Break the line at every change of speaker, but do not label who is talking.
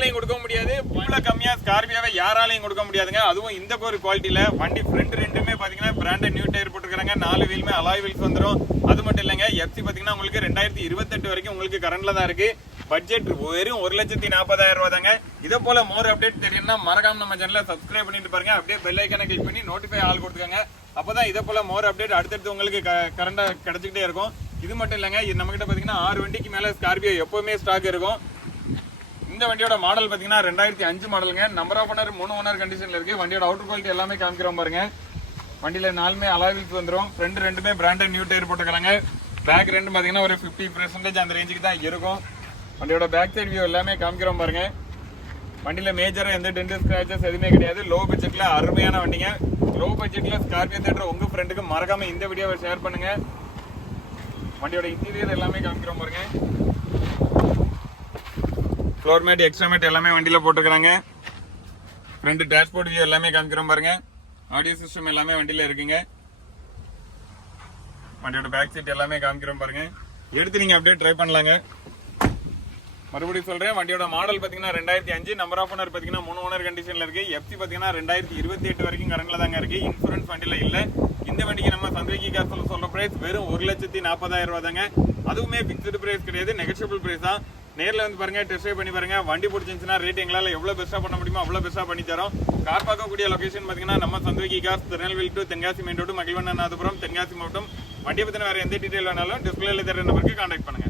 யாராலையும் கொடுக்க முடியாது. இவ்வளோ கம்மியாக ஸ்கார்பியோவை யாராலையும் கொடுக்க முடியாதுங்க. அதுவும் இந்த ஒரு குவாலிட்டியில் வண்டி ஃப்ரண்ட் ரெண்டுமே பார்த்தீங்கன்னா பிராண்டட் நியூ டயர் போட்டுருக்காங்க நாலு வீலுமே அலாய் வீல்ஸ் வந்துடும் அது மட்டும் இல்லைங்க எஃப்சி பார்த்தீங்கன்னா உங்களுக்கு ரெண்டாயிரத்தி இருபத்தெட்டு வரைக்கும் உங்களுக்கு கரண்டில் தான் இருக்குது பட்ஜெட் வெறும் ஒரு லட்சத்தி நாற்பதாயிரம் ரூபா தாங்க இதே போல மோர் அப்டேட் தெரியும்னா மறக்காம நம்ம சேனலை சப்ஸ்கிரைப் பண்ணிட்டு பாருங்க. அப்படியே பெல் ஐக்கனை கிளிக் பண்ணி நோட்டிஃபை ஆள் கொடுத்துக்கோங்க. அப்பதான் இதே போல மோர் அப்டேட் அடுத்தடுத்து உங்களுக்கு கரண்டா கிடைச்சிக்கிட்டே இருக்கும். இது மட்டும் இல்லைங்க இது பார்த்தீங்கன்னா ஆறு வண்டிக்கு மேலே ஸ்கார்பியோ எப்போவுமே ஸ்டாக் இருக்கும். இந்த வண்டியோட மாடல் பாத்தீங்கன்னா ரெண்டாயிரத்தி அஞ்சு மாடலுங்க நம்பர் ஆஃப் ஓனர் மூணு ஓனர் கண்டிஷன்ல இருக்கு. வண்டியோட அவுட்டர் குவாலிட்டி எல்லாமே காமிக்கிறோம் பாருங்க. வண்டியில நாலுமே அலாவில்ஸ் வந்துடும் ஃப்ரண்ட் ரெண்டுமே பிராண்டட் நியூ டயர் போட்டுக்கிறாங்க பேக் ரெண்டு பாத்தீங்கன்னா ஒரு ஃபிஃப்டி பர்சன்டேஜ் அந்த ரேஞ்சுக்கு தான் இருக்கும். வண்டியோட பேக் சைட் வியூ எல்லாமே காமிக்கிறோம் பாருங்க. வண்டியில மேஜரா எந்த டென்ட் ஸ்கிராச்சஸ் எதுவுமே கிடையாது. லோ பட்ஜெட்ல அருமையான வண்டிங்க. லோ பட்ஜெட்ல ஸ்கார்பியோ தேட்டர் உங்க ஃப்ரெண்டுக்கு மறக்காம இந்த வீடியோவை ஷேர் பண்ணுங்க. வண்டியோட இன்டீரியர் எல்லாமே காமிக்கிறோம் பாருங்க. ஃப்ளோர் மேட் எக்ஸ்ட்ரா மேட் எல்லாமே வண்டியில போட்டுக்கிறாங்க ஃப்ரண்ட் டேஷ்போர்ட் வியூ எல்லாமே காமிக்கிறோம் பாருங்க. ஆடியோ சிஸ்டம் எல்லாமே வண்டியில் இருக்குங்க. வண்டியோட பேக் சீட் எல்லாமே காமிக்கிறோம் பாருங்க. எடுத்து நீங்கள் அப்படியே ட்ரை பண்ணலாங்க. மறுபடியும் சொல்கிறேன் வண்டியோட மாடல் பார்த்தீங்கன்னா ரெண்டாயிரத்தி அஞ்சு நம்பர் ஆஃப் ஓனர் பார்த்தீங்கன்னா மூணு ஓனர் கண்டிஷனில் இருக்குது எஃப்சி பார்த்தீங்கன்னா ரெண்டாயிரத்தி இருபத்தி எட்டு வரைக்கும் கரண்ட்ல தாங்க இருக்குது இன்சூரன்ஸ் வண்டியில இல்லை. இந்த வண்டிக்கு நம்ம சந்திரிகி காசில் சொல்கிற ப்ரைஸ் வெறும் ஒரு லட்சத்தி நாற்பதாயிரம் ரூபா தாங்க. அதுவுமே ஃபிக்ஸ்டு ப்ரைஸ் கிடையாது நெகஷியபிள் ப்ரைஸ் தான். நேரில் வந்து பாருங்க டெஸ்ட் ட்ரைவ் பண்ணி பாருங்கள் வண்டி பிடிச்சிருந்துச்சுன்னா ரேட் எங்களால் எவ்வளோ பெஸ்ட்டாக பண்ண முடியுமோ அவ்வளோ பெஸ்ட்டாக பண்ணி தரோம். கார் பார்க்கக்கூடிய லொக்கேஷன் பார்த்தீங்கன்னா நம்ம Santoki car Tirunelveli to Tenkasi main road Magizhvannanathapuram Tenkasi மாவட்டம். வண்டியை பற்றின வேறு எந்த டீட்டெயில் வேணாலும் டிஸ்பிளேல தெரிய நம்பருக்கு கான்டாக்ட் பண்ணுங்க.